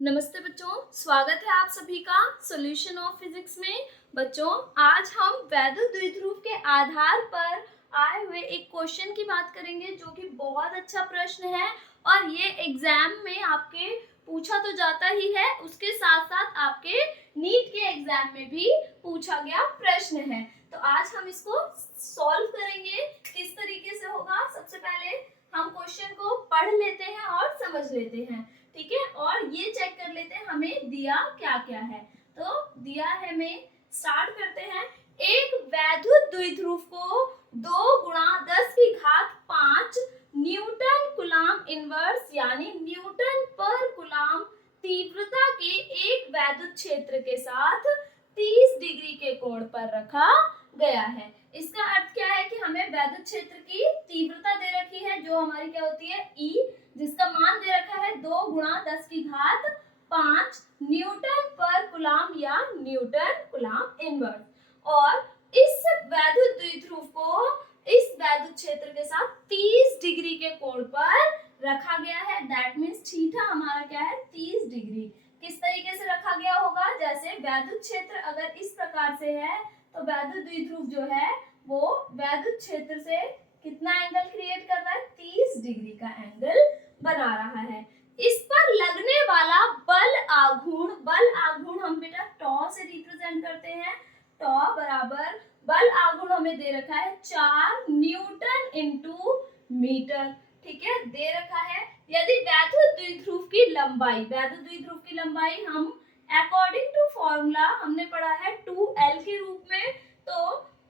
नमस्ते बच्चों, स्वागत है आप सभी का सॉल्यूशन ऑफ फिजिक्स में। बच्चों, आज हम वैद्युत द्विध्रुव के आधार पर आए हुए एक क्वेश्चन की बात करेंगे जो कि बहुत अच्छा प्रश्न है और ये एग्जाम में आपके पूछा तो जाता ही है, उसके साथ साथ आपके नीट के एग्जाम में भी पूछा गया प्रश्न है। तो आज हम इसको सॉल्व करेंगे। किस तरीके से होगा, सबसे पहले हम क्वेश्चन को पढ़ लेते हैं और समझ लेते हैं, ठीक है। और ये चेक कर लेते हैं हमें दिया क्या क्या है। तो दिया है हमें, स्टार्ट करते हैं। एक वैद्युत द्विध्रुव को 2 × 10⁵ न्यूटन कूलाम इनवर्स यानी न्यूटन पर कूलाम तीव्रता के एक वैद्युत क्षेत्र के साथ 30 डिग्री के कोण पर रखा गया है। इसका अर्थ क्या है कि हमें वैद्युत क्षेत्र की तीव्रता दे रखी है जो हमारी क्या होती है E, जिसका मान दे रखा है 2 × 10⁵ न्यूटन पर कूलाम या न्यूटन कूलाम इनवर्स। और इस वैद्युत द्विध्रुव को इस वैद्युत क्षेत्र के साथ 30 डिग्री के कोण पर रखा गया है। दैट मीन्स थीटा हमारा क्या है 30 डिग्री। किस तरीके से रखा गया होगा, जैसे वैद्युत क्षेत्र अगर इस प्रकार से है तो वैद्युत द्विध्रुव जो है वो वैद्युत क्षेत्र से कितना एंगल क्रिएट कर रहा है, 30 डिग्री का एंगल बना रहा है। इस पर लगने वाला बल आघूर्ण हम बेटा टॉ से रिप्रेजेंट करते हैं। टॉ बराबर बल आघूर्ण हमें दे रखा है 4 न्यूटन इंटू मीटर, ठीक है, दे रखा है। यदि वैद्युत द्विध्रुव की लंबाई हम अकॉर्डिंग टू फॉर्मूला हमने पढ़ा है 2L के रूप में, तो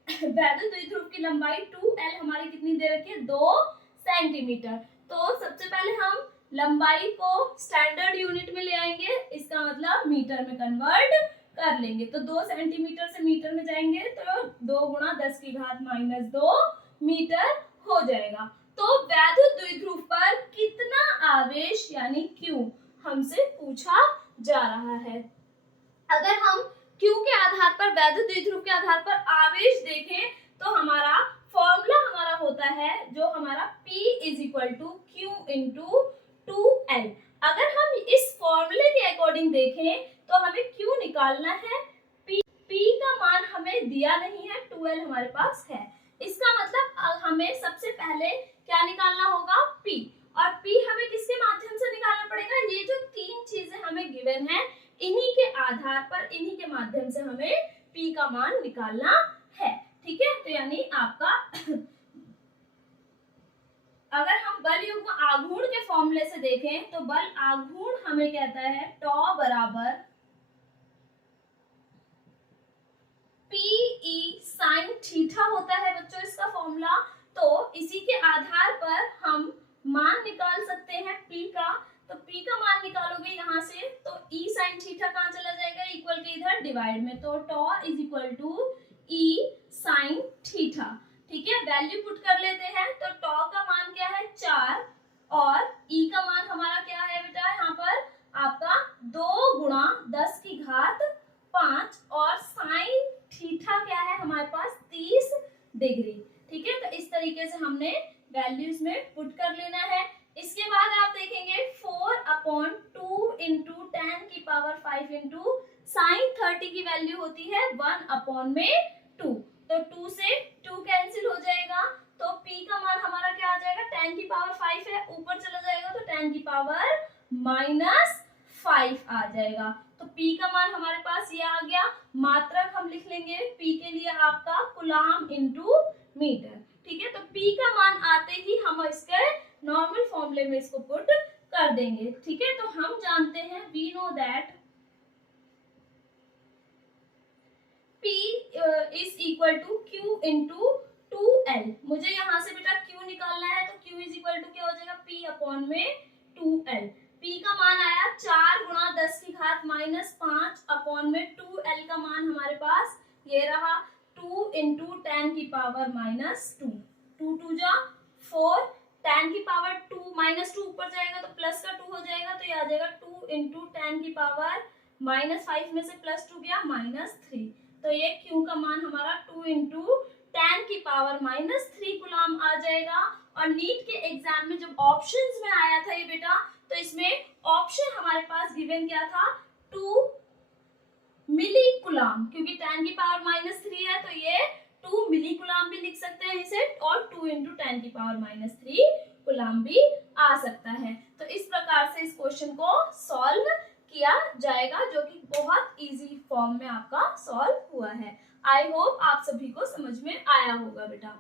वैद्युत द्विध्रुव की लंबाई 2L हमारी कितनी दे रखी है 2 सेंटीमीटर। तो सबसे पहले हम लंबाई को स्टैंडर्ड यूनिट में ले आएंगे, इसका मतलब मीटर में कन्वर्ट कर लेंगे। तो 2 सेंटीमीटर से मीटर में जाएंगे तो 2 × 10⁻² मीटर हो जाएगा। तो वैद्युत द्विध्रुव पर कितना आवेश यानी Q हमसे पूछा जा रहा है। अगर हम Q के आधार पर, वैद्युत द्विध्रुव के आधार पर आवेश देखें तो हमारा फॉर्मूला हमारा होता है जो हमारा P = Q × 2L। अगर हम इस फॉर्मूले के अकॉर्डिंग देखें तो हमें Q निकालना है, P का मान हमें दिया नहीं है, 2L हमारे पास है। इसका मतलब हमें सबसे पहले क्या निकालना होगा P, और P हमें किसके माध्यम से निकालना पड़ेगा, ये जो 3 चीजें हमें गिवन है इन्हीं के आधार पर, इन्हीं के माध्यम से हमें P का मान निकालना है, ठीक है। तो यानी आपका अगर हम बल युग्म आघूर्ण के फॉर्मूले से देखें तो बल आघूर्ण हमें कहता है टॉ बराबर PE sin थीटा होता है बच्चों इसका फॉर्मूला। तो इसी के आधार पर हम मान निकाल सकते हैं P का। तो P का मान निकालोगे यहाँ से तो E sin थीटा कहाँ चला जाएगा, इक्वल के इधर डिवाइड में, तो टॉ = E sin थीटा, ठीक है। वैल्यू पुट कर लेते हैं तो टॉ का मान क्या है 4 और E का मान हमारा क्या है बेटा यहाँ पर आपका 2 × 10⁵ और साइन थीटा क्या है हमारे पास 30 डिग्री, ठीक है। तो इस तरीके से हमने वैल्यूज में पुट कर लेना है। इसके बाद आप देखेंगे 4/2 × 10⁵ साइन 30 की वैल्यू होती है 1/2, तो 2 से 2 कैंसिल हो जाएगा, तो P का मान हमारा क्या आ जाएगा 10⁵ है, ऊपर चला जाएगा तो 10⁻⁵ आ जाएगा। तो P का मान हमारे पास ये आ गया। मात्रक हम लिख लेंगे P के लिए आपका कूलाम इंटू मीटर, ठीक है। तो P का मान आते ही हम इसके नॉर्मल फॉर्मूले में इसको पुट कर देंगे, ठीक है। तो हम जानते हैं we know that P = Q × 2L। मुझे यहाँ से बेटा Q निकालना है तो Q = क्या हो जाएगा P/2L। P का मान आया 4 × 10⁻⁵/2L का मान हमारे पास ये रहा 2 × 10⁻², 2 2 जा 4, 10⁻2 ऊपर जाएगा तो प्लस का 2 हो जाएगा, तो ये आ जाएगा 2 × 10⁻⁵ में से +2 गया -3, तो ये Q का मान हमारा 2 × 10⁻³ कूलाम आ जाएगा। और नीट के एग्जाम में जब ऑप्शंस में आया था ये बेटा तो इसमें ऑप्शन हमारे पास गिवन क्या था, 2 मिली कुलाम, क्योंकि 10 की पावर -3 है तो ये 2 मिली कुलाम भी लिख सकते हैं इसे, और 2 इंटू 10 की पावर -3 कुलाम भी आ सकता है। तो इस प्रकार से इस क्वेश्चन को सॉल्व किया जाएगा, जो कि बहुत इजी फॉर्म में आपका सॉल्व हुआ है। आई होप आप सभी को समझ में आया होगा बेटा।